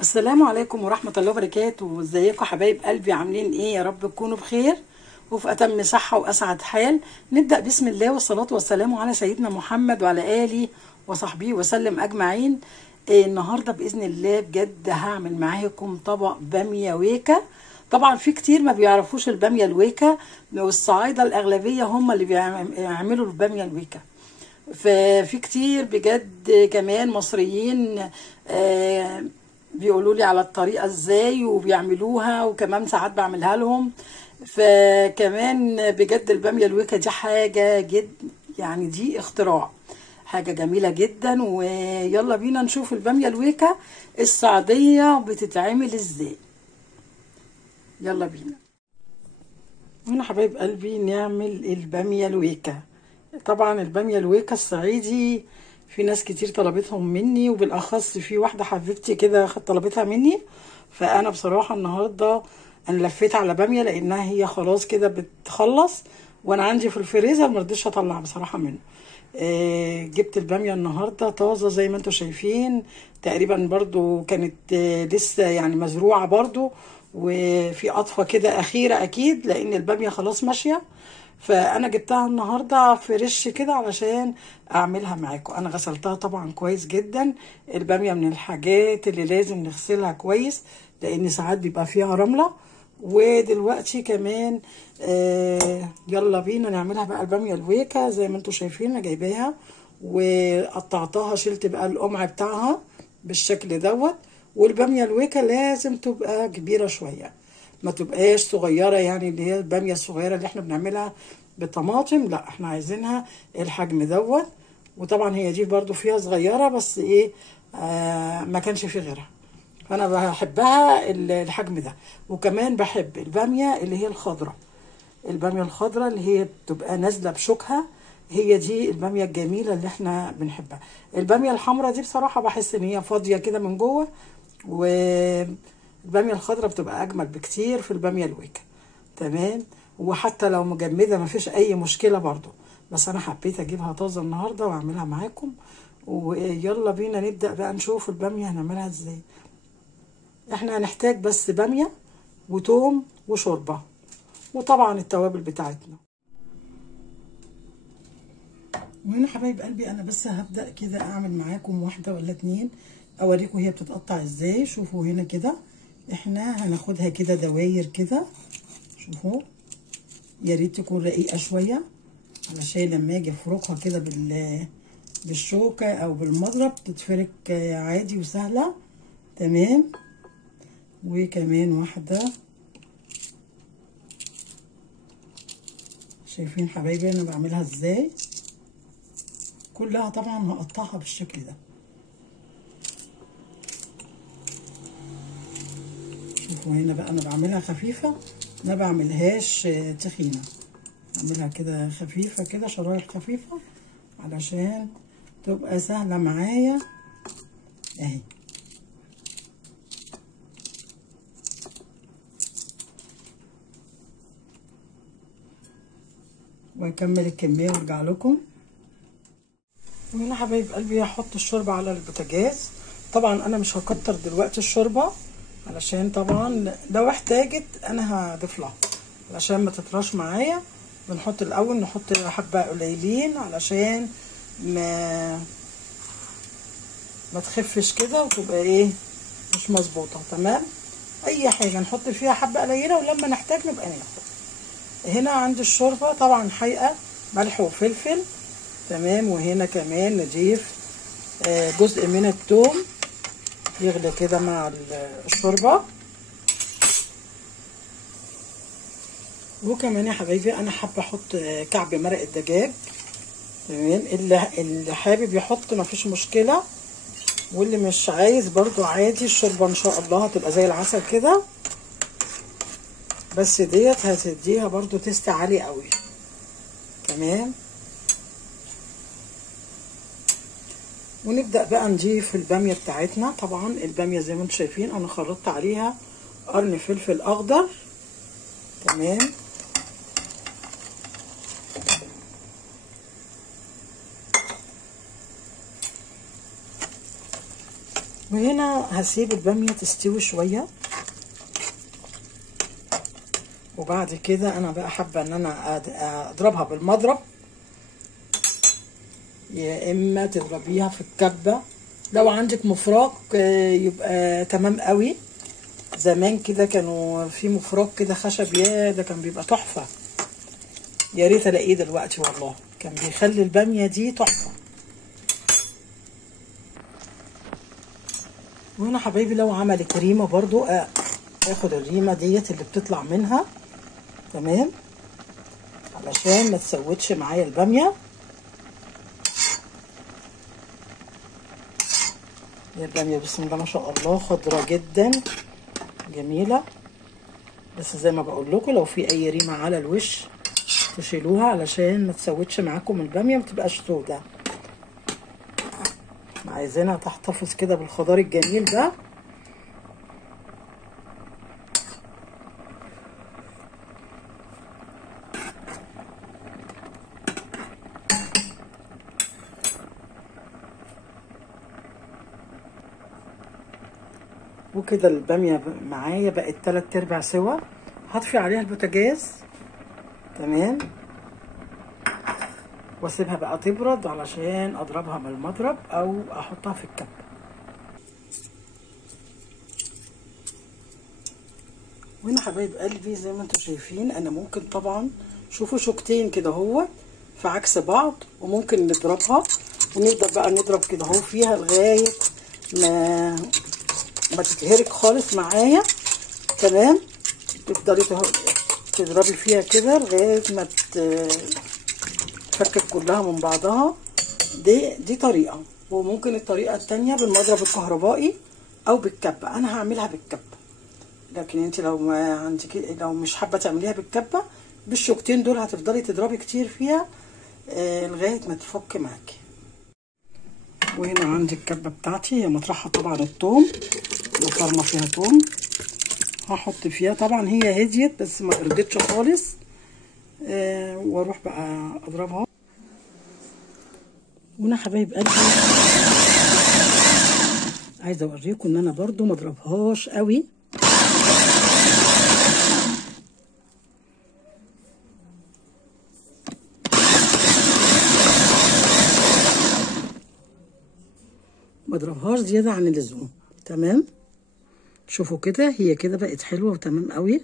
السلام عليكم ورحمة الله وبركاته. ازيكم حبايب قلبي؟ عاملين ايه؟ يا رب تكونوا بخير وفي أتم صحة وأسعد حال. نبدأ بسم الله والصلاة والسلام على سيدنا محمد وعلى آله وصحبه وسلم أجمعين. النهاردة بإذن الله بجد هعمل معاكم طبق بامية ويكا. طبعا في كتير ما بيعرفوش البامية الويكا، والصعايدة الأغلبية هم اللي بيعملوا البامية الويكا. ففي كتير بجد كمان مصريين بيقولوا لي على الطريقة ازاي وبيعملوها، وكمان ساعات بعملها لهم. فكمان بجد البامية الويكا دي حاجة جد، يعني دي اختراع، حاجة جميلة جدا. ويلا بينا نشوف البامية الويكا السعودية بتتعمل ازاي. يلا بينا. هنا حبايب قلبي نعمل البامية الويكا. طبعا البامية الويكا الصعيدي في ناس كتير طلبتهم مني، وبالأخص في واحدة حبيبتي كده طلبتها مني. فأنا بصراحة النهاردة أنا لفيت على بامية لأنها هي خلاص كده بتخلص، وأنا عندي في الفريزر مرضيش أطلع بصراحة منه. جبت البامية النهاردة طازة زي ما انتوا شايفين، تقريبا برضو كانت لسه يعني مزروعة برضو، وفي قطفة كده أخيرة أكيد لأن البامية خلاص ماشية. فأنا جبتها النهاردة فريش كده علشان أعملها معاكم. أنا غسلتها طبعا كويس جدا. البامية من الحاجات اللي لازم نغسلها كويس لأن ساعات بيبقى فيها رملة. ودلوقتي كمان يلا بينا نعملها بقى البامية الويكا. زي ما انتوا شايفين انا جايباها وقطعتها، شلت بقى القمع بتاعها بالشكل دوت. والبامية الويكا لازم تبقى كبيرة شوية، ما تبقاش صغيرة، يعني اللي هي البامية الصغيرة اللي احنا بنعملها بالطماطم، لا احنا عايزينها الحجم دوت. وطبعا هي دي برضو فيها صغيرة بس ايه، ما كانش في غيرها. فانا بحبها الحجم ده. وكمان بحب الباميه اللي هي الخضراء، الباميه الخضراء اللي هي بتبقى نازله بشوكها، هي دي الباميه الجميله اللي احنا بنحبها. الباميه الحمراء دي بصراحه بحس ان هي فاضيه كده من جوه، والباميه الخضراء بتبقى اجمل بكتير في الباميه الويكا. تمام. وحتى لو مجمده مفيش اي مشكله برضو، بس انا حبيت اجيبها طازه النهارده واعملها معاكم. ويلا بينا نبدا بقى نشوف الباميه هنعملها ازاي. احنا هنحتاج بس بامية وتوم وشوربة، وطبعا التوابل بتاعتنا. وهنا حبايب قلبي انا بس هبدأ كده اعمل معاكم واحدة ولا اتنين اوريكم هي بتتقطع ازاي. شوفوا هنا كده احنا هناخدها كده دواير كده، شوفوا يا ريت تكون رقيقة شوية علشان لما اجي افركها كده بالشوكة او بالمضرب تتفرك عادي وسهلة. تمام. وكمان واحدة، شايفين حبايبي انا بعملها ازاي؟ كلها طبعا هقطعها بالشكل ده. شوفوا هنا بقى انا بعملها خفيفة، ما بعملهاش تخينة، بعملها كده خفيفة كده، شرايح خفيفة علشان تبقى سهلة معايا اهي. واكمل الكمية وارجع لكم. وهنا حبايب قلبي هحط الشوربة على البوتاجاز. طبعا انا مش هكتر دلوقتي الشوربة علشان طبعا لو احتاجت انا هضيف لها علشان ما تطراش معايا. بنحط الاول نحط حبة قليلين علشان ما تخفش كده وتبقى ايه مش مظبوطة. تمام. اي حاجة نحط فيها حبة قليلة ولما نحتاج نبقى ناخد. هنا عندي الشوربة طبعا حقيقة ملح وفلفل. تمام. وهنا كمان نضيف جزء من الثوم يغلي كده مع الشوربة. وكمان يا حبايبي انا حابه احط كعب مرق الدجاج. تمام. اللي حابب يحط مفيش مشكله، واللي مش عايز برضو عادي. الشوربه ان شاء الله هتبقى زي العسل كده، بس ديت هتديها برضو تيست عالي قوي. تمام. ونبدأ بقى نضيف البامية بتاعتنا. طبعا البامية زي ما انتم شايفين انا خرطت عليها قرن فلفل اخضر. تمام. وهنا هسيب الباميه تستوي شويه، وبعد كده انا بقى حابه ان انا اضربها بالمضرب، يا اما تضربيها في الكبه. لو عندك مفراك يبقى تمام قوي. زمان كده كانوا في مفراك كده خشب، يا ده كان بيبقى تحفه، يا ريت الاقيه دلوقتي والله، كان بيخلي الباميه دي تحفه. وهنا حبايبي لو عملت ريمه برضو اخد الريمه ديت اللي بتطلع منها، تمام، علشان ما تسودش معايا الباميه. الباميه بسم الله ما شاء الله خضرة جدا جميله، بس زي ما بقول لكم لو في اي ريمه على الوش تشيلوها علشان ما تسودش معاكم الباميه، ما تبقاش سودة. عايزينها تحتفظ كده بالخضار الجميل ده. وكده الباميه معايا بقت 3/4 سوا. هطفي عليها البوتاجاز، تمام، واسيبها بقى تبرد علشان اضربها بالمضرب او احطها في الكبه. وهنا حبايب قلبي زي ما انتم شايفين انا ممكن طبعا شوفوا شوكتين كده هو في عكس بعض، وممكن نضربها ونبدا بقى نضرب كده اهو فيها لغايه ما تتهرك خالص معايا، تمام. تفضلي تضربي فيها كده لغايه ما تفكك كلها من بعضها. دي طريقه، وممكن الطريقه التانية بالمضرب الكهربائي او بالكبه. انا هعملها بالكبه، لكن انت لو ما عندك، لو مش حابه تعمليها بالكبه، بالشوكتين دول هتفضلي تضربي كتير فيها لغايه ما تفك معاكي. وهنا عندي الكبه بتاعتي، هي مطرحها طبعا الثوم، وفرمه فيها ثوم هحط فيها. طبعا هي هديت بس ما بردتش خالص، واروح بقى اضربها. وانا حبايب قلبي عايزه اوريكم ان انا برضو ما اضربهاش قوي، ما اضربهاش زياده عن اللزوم، تمام. شوفوا كده هي كده بقت حلوه وتمام قوي.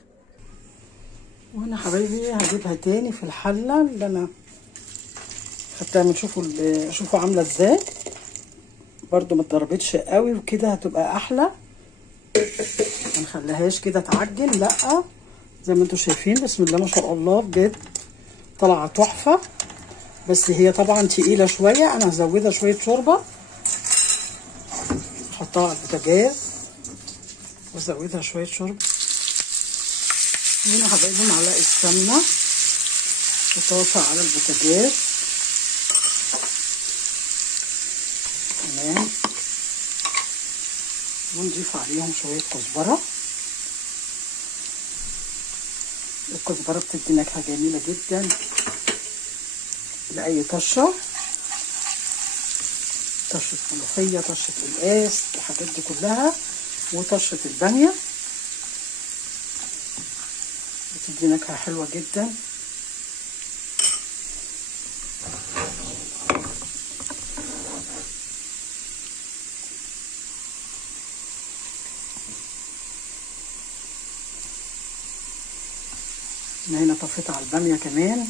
وانا حبايبي هجيبها تاني في الحله اللي انا خدتها من، شوفوا عامله ازاي، برضو ما اتضربتش قوي، وكده هتبقى احلى. ما نخليهاش كده تعجن، لا، زي ما انتم شايفين بسم الله ما شاء الله بجد طالعه تحفه. بس هي طبعا تقيله شويه، انا هزودها شويه شوربه، احطها على البوتاجاز وازودها شويه شوربه. هنا حبايبي معلقه سمنه وطاسه على البوتاجاز، تمام، ونضيف عليهم شويه كزبره. الكزبره بتدي نكهه جميله جدا لاي طشه ملوخيه، طشه القاس، الحاجات دي كلها، وطشه الباميه بتدي نكهه حلوه جدا. انا هنا طفيت على الباميه كمان،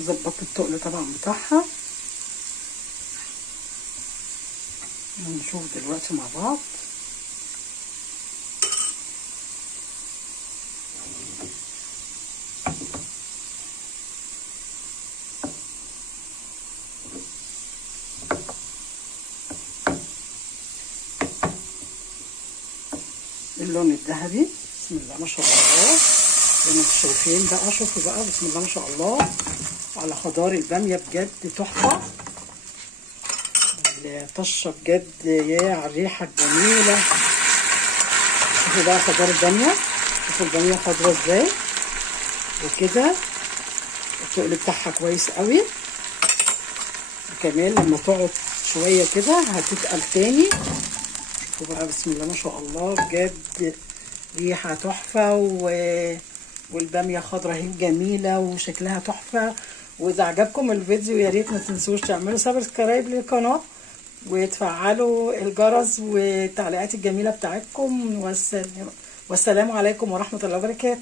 ظبطت التقل طبعا بتاعها. هنشوف دلوقتي مع بعض. اللون الذهبي بسم الله ما شاء الله زي ما انتم شايفين بقى. شوفوا بقى بسم الله ما شاء الله على خضار الباميه، بجد تحفه. الطشه بجد يا على الريحه الجميله. شوفوا بقى خضار الباميه، شوفوا الباميه خضرا ازاي، وكده التقل بتاعها كويس قوي. كمان لما تقعد شويه كده هتتقل تاني. شوفوا بقى بسم الله ما شاء الله، بجد ريحه تحفه والباميه خضرا اهي جميله وشكلها تحفه. واذا عجبكم الفيديو يا ريت ما تنسوش تعملوا سبسكرايب للقناه وتفعلوا الجرس والتعليقات الجميله بتاعتكم. والسلام عليكم ورحمه الله وبركاته.